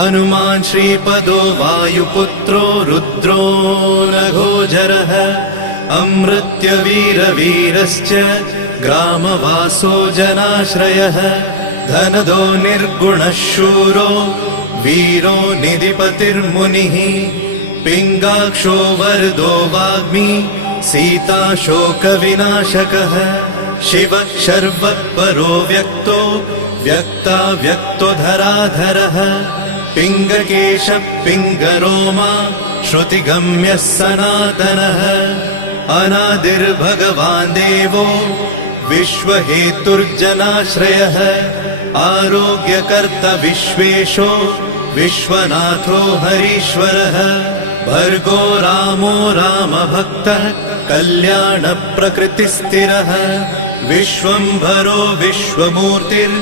हनुमान् श्रीपदो वायुपुत्रो रुद्रो नघोजरः अमृत्यवीरवीरश्च ग्रामवासो जनाश्रयः धनदो निर्गुणः शूरो वीरो निधिपतिर्मुनिः पिङ्गाक्षो वरदो वाग्मी सीता शोकविनाशकः शिवः शर्वपरो व्यक्तो व्यक्तो धराधरः पिङ्गकेशः पिङ्गरोमा श्रुतिगम्यः सनातनः अनादिर्भगवान् देवो विश्वहेतुर्जनाश्रयः आरोग्यकर्ता विश्वेशो विश्वनाथो हरीश्वरः भर्गो रामो रामभक्तः कल्याणप्रकृतिस्थिरः विश्वम्भरो विश्वमूर्तिर्